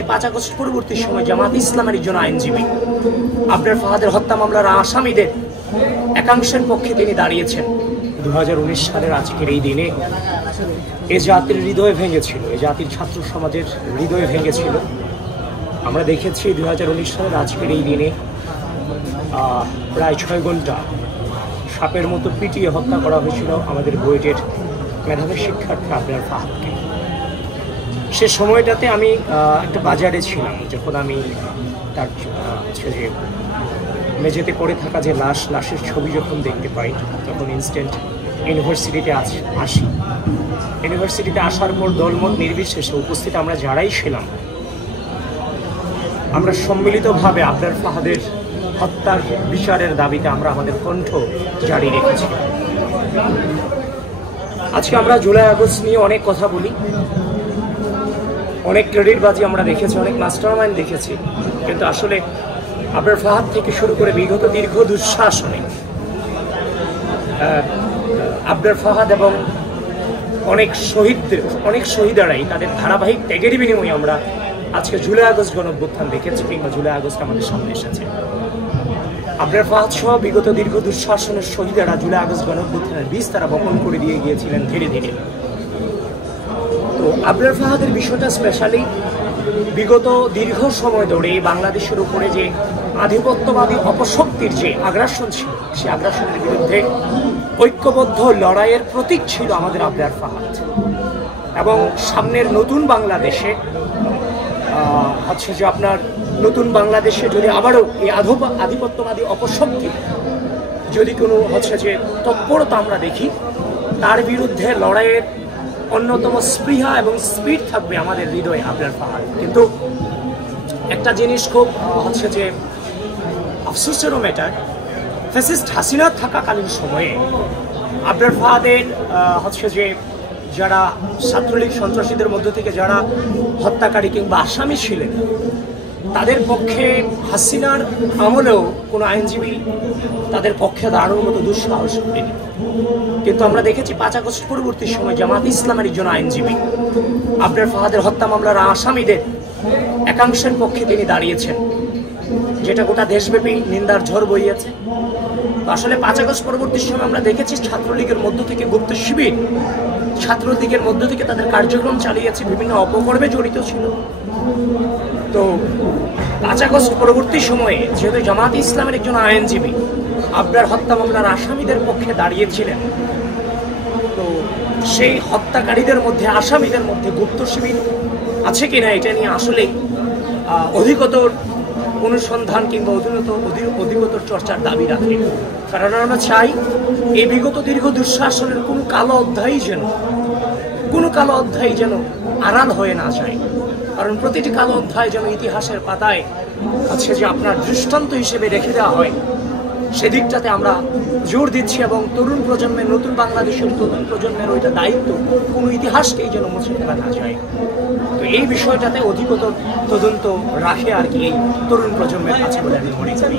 দেখেছি 5 আগস্ট পরবর্তী সময় জামাত ইসলামের একজন আইনজীবী আবরার ফাহাদের হত্যা মামলার আসামিদের একাংশের পক্ষে তিনি দাঁড়িয়েছেন। 2019 সালের আজকের এই দিনে এ জাতির হৃদয় ভেঙেছিল, এ জাতির ছাত্র সমাজের হৃদয় ভেঙেছিল। আমরা দেখেছি 2019 সালের আজকের এই দিনে প্রায় 6 ঘন্টা সাপের মতো পিটিয়ে হত্যা করা হয়েছিল আমাদের বুয়েটের মেধাবী শিক্ষার্থী আবরার ফাহাদকে। সে সময়টাতে আমি একটা বাজারে ছিলাম, যখন আমি তার যে মেঝেতে পড়ে থাকা যে লাশের ছবি যখন দেখতে পাই, তখন ইনস্ট্যান্ট ইউনিভার্সিটিতে আসি। ইউনিভার্সিটিতে আসার পর দলমত নির্বিশেষে উপস্থিত আমরা যারাই ছিলাম, আমরা সম্মিলিতভাবে আবরার ফাহাদের হত্যার বিচারের দাবিতে আমরা আমাদের কণ্ঠ জারি রেখেছি। আজকে আমরা জুলাই আগস্ট নিয়ে অনেক কথা বলি, অনেক ক্রেডিটবাজি আমরা দেখেছি, অনেক মাস্টারমাইন্ড দেখেছি, কিন্তু আসলে আবরার ফাহাদ থেকে শুরু করে বিগত দীর্ঘ দুঃশাসনে আবরার ফাহাদ এবং অনেক শহীদারাই তাদের ধারাবাহিক ত্যাগের বিনিময়ে আমরা আজকে জুলাই আগস্ট গণঅভ্যুত্থান দেখেছি, কিংবা জুলাই আগস্ট আমাদের সামনে এসেছে। আবরার ফাহাদ সহ বিগত দীর্ঘ দুঃশাসনের শহীদারা জুলাই আগস্ট গণঅভ্যুত্থানের বীজ তারা বপন করে দিয়ে গিয়েছিলেন ধীরে ধীরে। তো আবরার ফাহাদের বিষয়টা স্পেশালি বিগত দীর্ঘ সময় ধরে বাংলাদেশের উপরে যে আধিপত্যবাদী অপশক্তির যে আগ্রাসন ছিল, সেই আগ্রাসনের বিরুদ্ধে ঐক্যবদ্ধ লড়াইয়ের প্রতীক ছিল আমাদের আবরার ফাহাদ। এবং সামনের নতুন বাংলাদেশে হচ্ছে যে আপনার নতুন বাংলাদেশে যদি আবারও এই আধিপত্যবাদী অপশক্তি যদি কোনো হচ্ছে যে তৎপরতা আমরা দেখি, তার বিরুদ্ধে লড়াইয়ের অন্যতম স্পৃহা এবং স্পিড থাকবে আমাদের হৃদয়ে আবরার ফাহাদ। কিন্তু একটা জিনিস খুব হচ্ছে যে আফসোসেরও ম্যাটার, ফ্যাসিস্ট হাসিনা থাকাকালীন সময়ে আবরার ফাহাদের হচ্ছে যে যারা ছাত্রলীগ সন্ত্রাসীদের মধ্য থেকে যারা হত্যাকারী কিংবা আসামি ছিলেন, তাদের পক্ষে হাসিনার আমলেও কোনো আইনজীবী তাদের পক্ষে দাঁড়ানোর মতো দুঃসাহস করেনি। কিন্তু আমরা দেখেছি 5 আগস্ট পরবর্তী সময় জামাত ইসলামের একজন আইনজীবী আবরার ফাহাদের হত্যা মামলার আসামিদের একাংশের পক্ষে তিনি দাঁড়িয়েছেন, যেটা গোটা দেশব্যাপী নিন্দার ঝড় বইয়েছে। আসলে 5 আগস্ট পরবর্তী সময় আমরা দেখেছি ছাত্রলীগের মধ্য থেকে গুপ্ত শিবির ছাত্রলীগের মধ্য থেকে তাদের কার্যক্রম চালিয়েছে, বিভিন্ন অপকর্মে জড়িত ছিল। তো 5 আগস্ট পরবর্তী সময়ে যেহেতু জামাত ইসলামের একজন আইনজীবী আবরার হত্যা মামলার আসামিদের পক্ষে দাঁড়িয়েছিলেন, তো সেই হত্যাকারীদের মধ্যে আসামিদের মধ্যে গুপ্ত শিবির আছে কিনা এটা নিয়ে আসলে অধিকতর অনুসন্ধান কিংবা অধিকতর চর্চার দাবি রাখে। কারণ আমরা চাই এই বিগত দীর্ঘ দুঃশাসনের কোনো কালো অধ্যায় যেন আড়াল হয়ে না যায়। কারণ প্রতিটি কালো অধ্যায় যেন ইতিহাসের পাতায় আছে যে আপনার দৃষ্টান্ত হিসেবে রেখে দেওয়া হয়, সেদিকটাতে আমরা জোর দিচ্ছি। এবং তরুণ প্রজন্মের, নতুন বাংলাদেশের তরুণ প্রজন্মের ওইটা দায়িত্ব, কোনো ইতিহাসকেই যেন মুছে ফেলা না যায়। তো এই বিষয়টাতে অধিকতর তদন্ত রাখে আর কি এই তরুণ প্রজন্মের কাছে বলে আমি মনে করি।